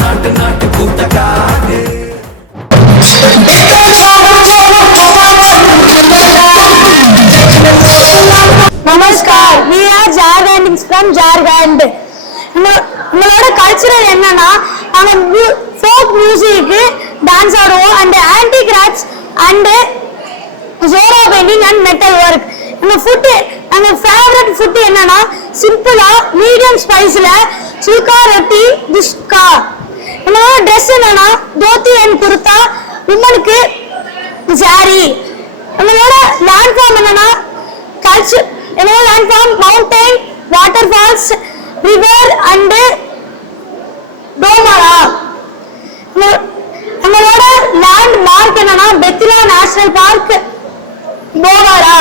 நாட்டு கூட்டக்காரே. Namaskar, we are Jharkhand from Jharkhand. நம்மளோட cultural என்னன்னா நம்ம ஃபோக் மியூசிக் டான்ஸ் ஆடுவோம் and anti crafts and Zohra painting and metal work. நம்ம favourite food என்னன்னா சிம்பிளா மீடியம் ஸ்பைஸ்ல சுல்கா ரொட்டி துஷ்கா. நம்மளோட ட்ரெஸ் என்னன்னா தோத்தி அண்ட் குர்தா, உமனுக்கு சாரி. நம்மளோட லேண்ட் ஃபார்ம் என்னன்னா culture land form mountain, water falls, river and டோமரா. நம்மளோட லேண்ட் மார்க் என்னன்னா பெத்திலா நேஷனல் பார்க், போவாரா.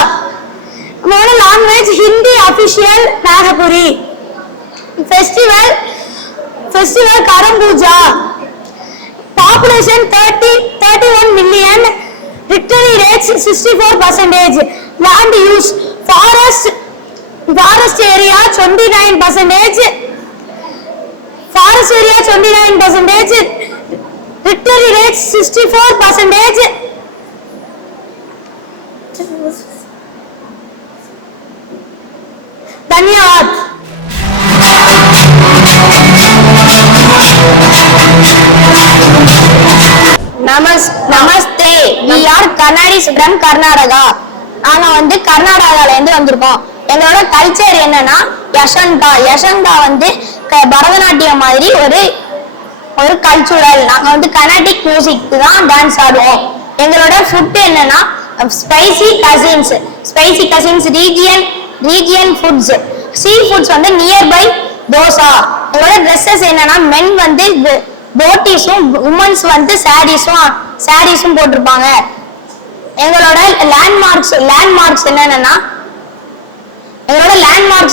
நம்மளோட language Hindi, official Nagpuri. Festival Karam Puja. Population 31 million. Victory rates 64%. Land use forest area 29%. Forest area 29%. Victory rates 64%. धन्यवाद. நமஸ்தே, we are Kannadis from Karnataka. நாங்க கர்நாடகால இருந்து வந்திருக்கோம். எங்களோட கல்ச்சர் என்னன்னா யசங்கா பரதநாட்டியம் மாதிரி ஒரு கல்ச்சுரல். நாங்க கர்நாடிக் மியூசிக் தான் டான்ஸ் ஆடுவோம். எங்களோட ஃபுட் என்னன்னா spicy cuisines region foods. Sea foods nearby dosa. எங்களோட ட்ரெஸ்ஸஸ் என்னன்னா மென் தோட்டிஸும் உமன்ஸ் சாரீஸும் போட்டிருப்பாங்க. எங்களோட லேண்ட்மார்க்ஸ்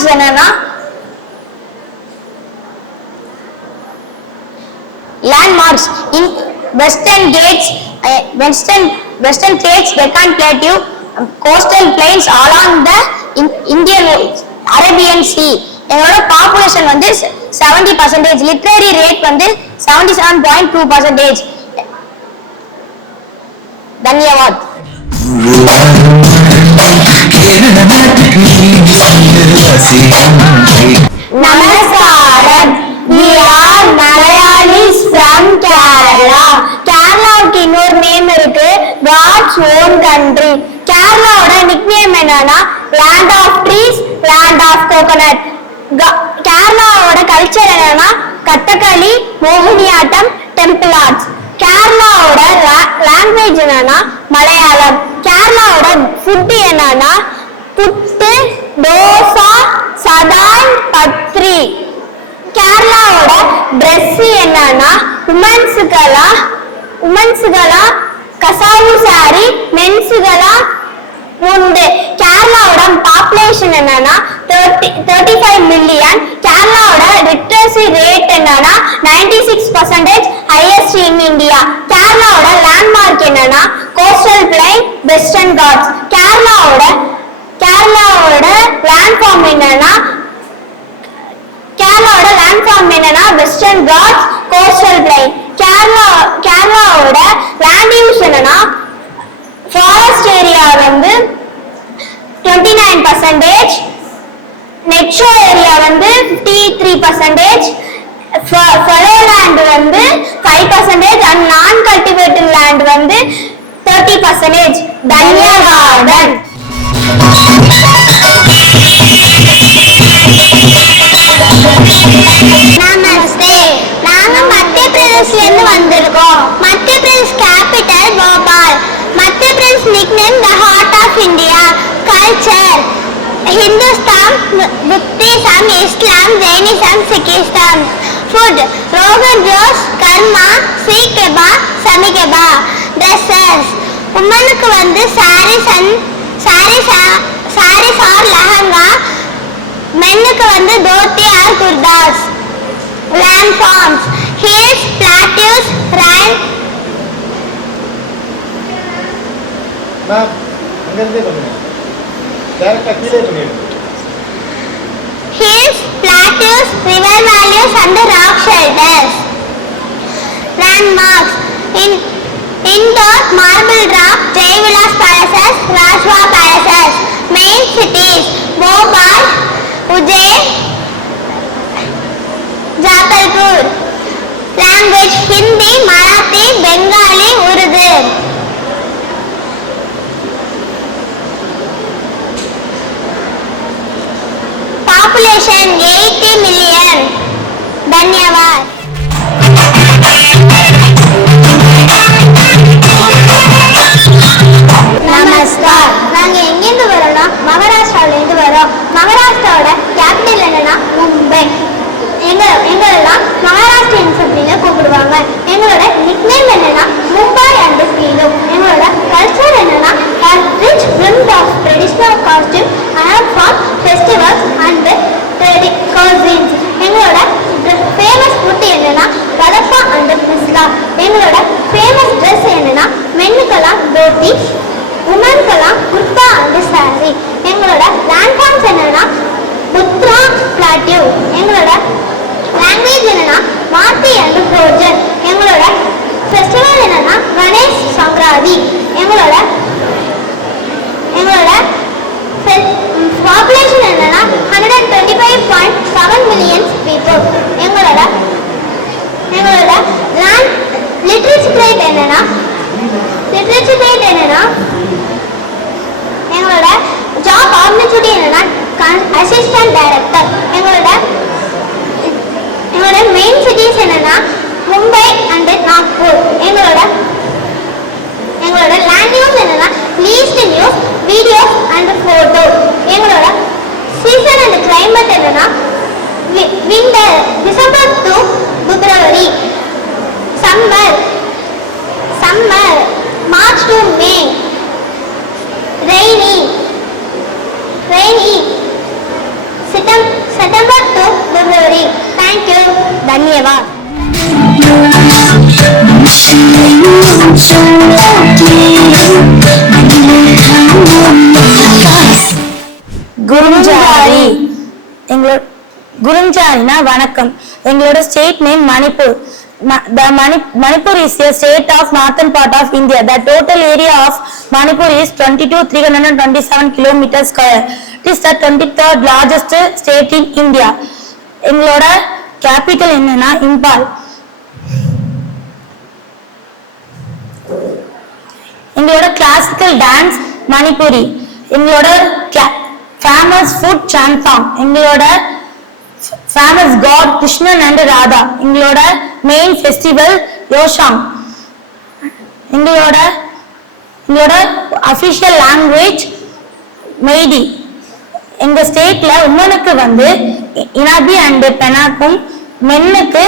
என்னன்னா landmarks in western gates, Deccan Plateau, coastal plains along the Indian Arabian Sea. எங்களோட பாப்புலேஷன் 70%. Literary rate 77.2%. धन्यवाद. Namaskaram. We are Malayalis from Kerala. கேரளாவுக்கு இன்னொரு name இருக்கு, God's own country. கேரளாவோட நிக்நேம் என்னன்னா land of trees, land of coconut. கேரளாவோட culture என்னன்னா Kathakali, Mohiniyattam, temple arts. கேரளாவோட லாங்குவேஜ் என்னன்னா மலையாளம். கேரளாவோட ஃபுட் என்னன்னா புட்டு, தோசா, சதான், பத்ரி. கேரளாவோட ட்ரெஸ் என்னன்னா உமன்ஸுகளா கசாவு சாரி, மென்ஸுகளா முண்டு. கேரளாவோட பாப்புலேஷன் என்னன்னா 35 million. கேரளாவோட லிட்ரசி ரேட் என்னன்னா 96%, ஹையஸ்ட் இன் இந்தியா. கேரளாவோட லேண்ட்மார்க் என்னன்னா கோஸ்டல் பிளைன், வெஸ்டர்ன் காட்ஸ். கேரளாவோட லேண்ட்ஃபார்ம் என்னன்னா வெஸ்டர்ன் காட்ஸ், கோஸ்டல் பிளைன். கேரளாவோட லேண்ட் யூஸ் என்னன்னா forest area 29%, metro area 53%, fallow land 5% and non cultivated land 30%. தன்யவாதன். நமஸ்தே, நாங்க மத்திய பிரதேஷ்ல இருந்து வந்திருக்கோம். மத்திய Pradesh capital Bhopal. Madhya Pradesh nickname the heart of India. Culture Hindustan, Buddhism, Islam, Jainism, Sikhism. Food Rogan Josh, Karma, Sikh kebab, Sami kebab. Dresses உமனுக்கு sarees or lehenga, மென்னுக்கு dhoti or kurdas. Landforms hills, plateaus, range. Ma'am அங்கேருந்தே பண்ணுங்க, டைரக்டாக கீழே பண்ணிடுங்க. Hills, plateaus, river valleys and rock shelters. landmarks. Indoor marble drop, Jaivilas Palaces, Rajwa Palaces. Main cities, Bhopal, Ujjain, Jabalpur. Language, Hindi, Marathi, Bengali, Urdu. Population 80 million. धन्यवाद. நமஸ்கார். நாங்க எங்கிருந்து வரோம்னா மகாராஷ்டிராவில இருந்து வரோம். மகாராஷ்டிராவோட கேபிட்டல் என்னன்னா மும்பை. எங்களெல்லாம் மகாராஷ்டிரியன்ஸ் அப்படின்னு கூப்பிடுவாங்க. எங்களோட நிக்நேம் என்னன்னா மும்பை அண்ட் கிங்டம். எங்களோட கல்ச்சர் என்னன்னா rich blend of traditional costume and for festivals and cuisines. எங்களோட ஃபேமஸ் ஃபுட் என்னன்னா கதப்பா அண்ட் பிஸ்லா. எங்களோட ஃபேமஸ் ட்ரெஸ் என்னன்னா மென்னுக்கெல்லாம் தோத்தி, உமனுக்கெல்லாம் குர்தா அண்ட் சாரி. எங்களோட லேண்ட்மார்க்ஸ் என்னன்னா புத்ரா பிளாட்டியூ. எங்களோட லாங்குவேஜ் என்னன்னா மார்த்தி அண்ட் ஃப்ரோஜன். எங்களோட ஃபெஸ்டிவல் என்னன்னா கணேஷ் சங்கராதி. எங்களோட பாப்புலேஷன் என்னன்னா 125.7 million people. எங்களோட லிட்ரேச்சர் ரேட் என்னன்னா எங்களோட ஜாப் ஆப்பர்ச்சுனிட்டி என்னன்னா அசிஸ்டன்ட் டைரக்டர். எங்களோட மெயின் சிட்டிஸ் என்னன்னா மும்பை அண்ட் நாக்பூர். எங்களோட லேண்ட் நியூஸ் என்னன்னா least news, videos and photo. எங்களோட சீசன் அண்ட் கிளைமேட் என்னன்னா winter December to February. Summer March to May. Rainy September to February. Thank you. धन्यवाद. குருஞ்சாரி. குருஞ்சாரினா வணக்கம். எங்களோட state name Manipur. Manipur is a state of northern part of India. The total area of Manipur is 22,327 kilometers square. It is the 23rd largest state in India. எங்களோட capital என்னன்னா இம்பால். எங்களோட classical dance Manipuri. எங்களோட famous food சாந்தாம். எங்களோட famous god Krishnan and Radha. எங்களோட main festival யோஷாம். எங்களோட official language mighty. எங்க ஸ்டேட்ல உமனுக்கு வந்து இனாபி and பெனாக்கும், மென்னுக்கு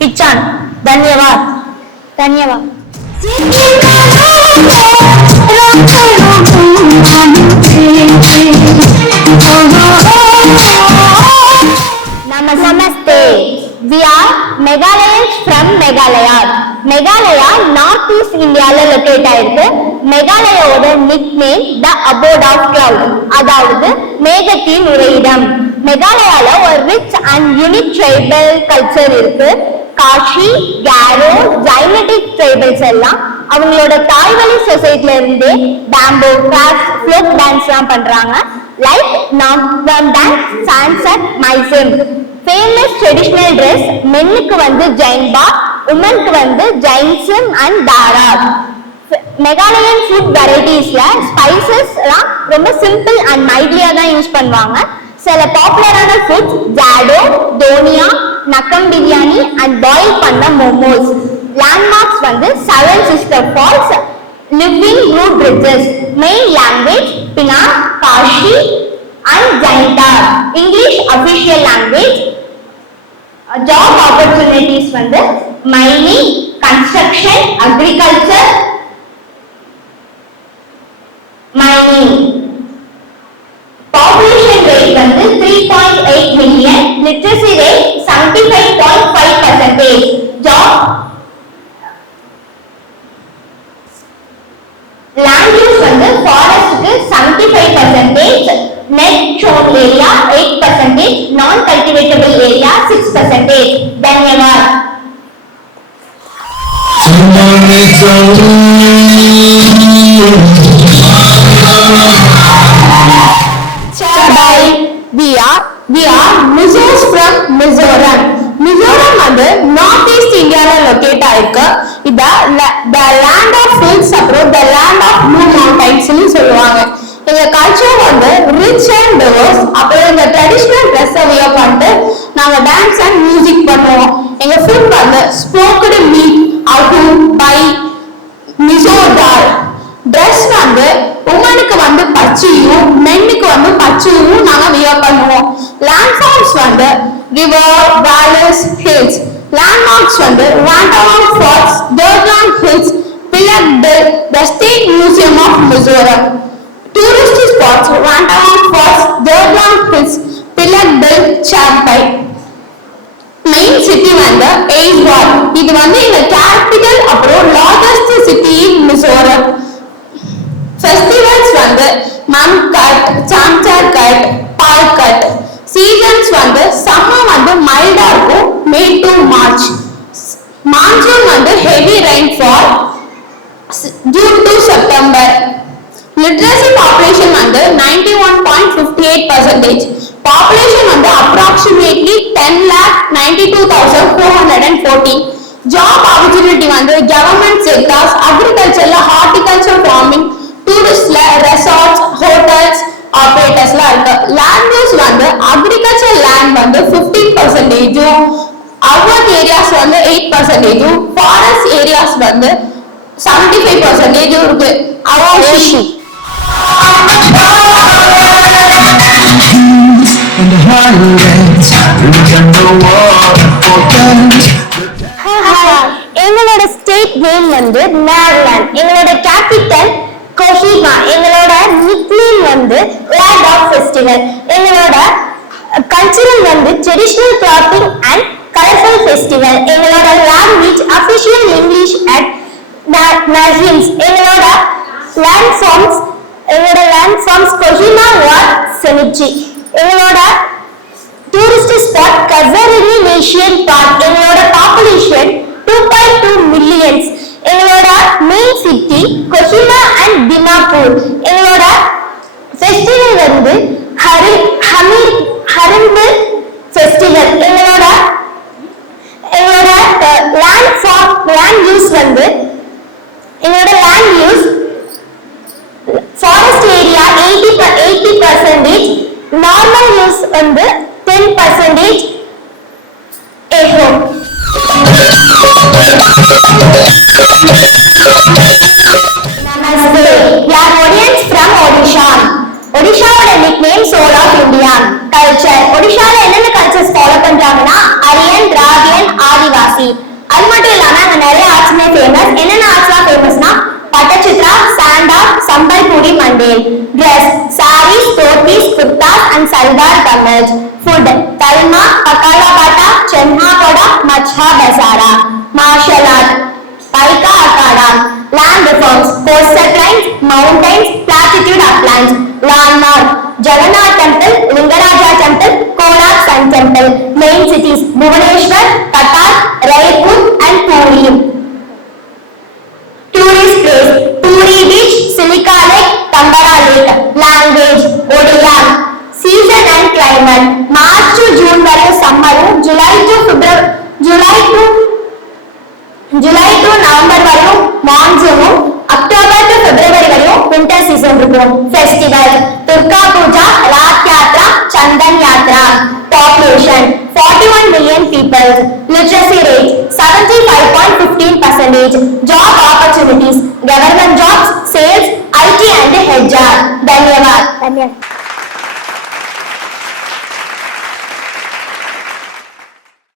பிச்சான். தன்யவாத். Namaste. We are Megalayans from Meghalaya. Meghalaya North East India located ஆயிருக்கு. மெகாலயாவோட nickname the abode of cloud, அதாவது மேகத்தின் உறைவிடம். மெகாலயால ஒரு rich and unique tribal culture இருக்கு. காஷி, கேரோ, ஜைனடிக் ட்ரைபல்ஸ் எல்லாம் அவங்களோட தாய்வழி சொசைட்டில இருந்து பேம்போ கிராஃப்ட், ஃப்ளோக் டான்ஸ் எல்லாம் பண்றாங்க. லைக் நாக்வான் டான்ஸ், சான்சட், மைசம். ஃபேமஸ் ட்ரெடிஷனல் ட்ரெஸ் மென்னுக்கு வந்து ஜைன்பா, உமனுக்கு வந்து ஜைன்சம் அண்ட் தாரா. மெகாலயன் ஃபுட் வெரைட்டிஸ்ல ஸ்பைசஸ் எல்லாம் ரொம்ப சிம்பிள் அண்ட் மைல்ட்லியா தான் யூஸ் பண்ணுவாங்க. சில பாப்புலரான ஃபுட்ஸ் ஜாடோ, தோனியா, நக்கம் பிரியாணி அண்ட் பாயில் பண்ண மோமோஸ். லேண்ட்மார்க்ஸ் வந்து 7 Sister Falls, living root bridges. Main language பினா, காஷி அண்ட் ஜைன்டார். English official language. Job opportunities வந்து mining, construction, agriculture, mining. Population rate வந்து 3.8 million. Literacy rate 75.5%. Job land use வந்து ஃபாரஸ்ட்க்கு 75%, net shown area 8%, non cultivatable area 6%. धन्यवाद. We are Mizos from Mizoram. Mizoram வந்து north east இந்தியால locate ஆயிருக்கு. இத the land of hills அப்புறம் the land of blue mountains னு சொல்லுவாங்க. எங்க கல்ச்சர் வந்து rich and diverse. அப்புறம் இந்த ட்ரெடிஷனல் ட்ரெஸ் வியர் பண்ணிட்டு நாங்க டான்ஸ் அண்ட் மியூசிக் பண்ணுவோம். எங்க ஃபுட் வந்து ஸ்மோக்டு மீட் அவு பை மிசோ தால். ட்ரெஸ் வந்து உமனுக்கு வந்து பச்சையும் மென்னுக்கு வந்து பச்சையும் நாங்க வியர் பண்ணுவோம். லேண்ட்ஃபார்ம்ஸ் வந்து ரிவர் வேலிஸ் ஹில்ஸ். லேண்ட்மார்க்ஸ் வந்து ராண்டவாங் ஃபால்ஸ் டர்லாங் ஹில்ஸ் பிலக் பெல் the state museum of Mizoram. Tourist spots ராண்டவாங் ஃபால்ஸ் டர்லாங் ஹில்ஸ் பிலக் பெல் சாம்பை. மெயின் சிட்டி வந்து எய்ஸ்வால். இது வந்து எங்க கேபிட்டல் அப்புறம் largest city in Mizoram. Festivals வந்து மம்கட் சாம்சார்கட் பால்கட். சீசன்ஸ் வந்து சம்மர் வந்து மைல்டா இருக்கும் மே டு மார்ச். மான்சூன் வந்து heavy rainfall June to September. Literacy population வந்து 91.58%. பாப்புலேஷன் வந்து அப்ராக்சிமேட்லி 10,92,414. ஜாப் ஆப்பர்ச்சுனிட்டி வந்து கவர்மெண்ட் செக்டார்ஸ் அக்ரிகல்ச்சர்ல ஹார்டிகல்ச்சர் ஃபார்மிங் டூரிஸ்ட்ல ரெசார்ட்ஸ் ஹோட்டல்ஸ் ஆபரேட்டர்ஸ்ல இருக்கு. லேண்ட் யூஸ் வந்து அக்ரிகல்ச்சர் லேண்ட் வந்து 15%, அர்பன் ஏரியாஸ் வந்து 8%, ஃபாரஸ்ட் ஏரியாஸ் வந்து 75% இருக்கு. அவாஷி And the highlands, you can know what forget. எங்களோட ஸ்டேட் நேம் வந்து நேர்லாண்ட். எங்களோட கேபிட்டல் கோஹிமா. எங்களோட நிக்நேம் வந்து ஃபிளாக் ஆஃப் ஃபெஸ்டிவல். எங்களோட கல்ச்சரல் வந்து traditional clothing and colourful festival. எங்களோட லாங்குவேஜ் அஃபிஷியல் இங்கிலீஷ் அண்ட் நஹிம்ஸ். எங்களோட லேண்ட் ஃபார்ம்ஸ் கோஹிமா வார் செமிட்ரி. எங்களோட டூரிஸ்ட் ஸ்பாட் கசரினி நேஷியன் பார்க். எங்களோட பாப்புலேஷன் 2.2 மில்லியன்ஸ். எங்களோட main city Kohima and Dimapur. எங்களோட ஃபெஸ்டிவல் வந்து ஹரிம்பில் ஃபெஸ்டிவல். எங்களோட லேண்ட் யூஸ் வந்து ஃபாரஸ்ட் ஏரியா 80%, நார்மல் யூஸ் வந்து 10%. Namaste. We are audience from Odisha. ஒடிஷாவோட nickname soul of India. Culture ஒடிஷால என்னென்ன கல்ச்சர்ஸ் ஃபாலோ பண்றாங்கன்னா அரியன், திராவியன், ஆதிவாசி. அது மட்டும் இல்லாம அங்க நிறைய ஆர்ட்ஸ்மே ஃபேமஸ். என்னென்ன ஆர்ட்ஸ்லாம் ஃபேமஸ்னா பட்டச்சித்ரா, சாண்டா, சம்பல்பூரி, மண்டேல். Dress sarees, dhotis, kurtas and salwar kameez. Food dalma, pakhala bhata, chhena கோடா, மச்ஹா பசாரா. Martial art Paika akhada. Land reforms coastal lines, mountains, platitude uplands. Landmark Jagannath temple, Lingaraja temple, Konark sun temple. Main cities Bhubaneswar, Cuttack, Raipur and Puri. Tourist place Puri beach, Silika lake, Tambara lake. Language Odia. Season and climate March to June varu summer, July to November varu monsoon, October to February varu winter season irukum. Festivals Durga Puja, Rath Yatra, Chandan Yatra. Population 41 million people. Literacy rate 75.15%. Job opportunities government jobs, sales, IT and HR. Dhanyavad.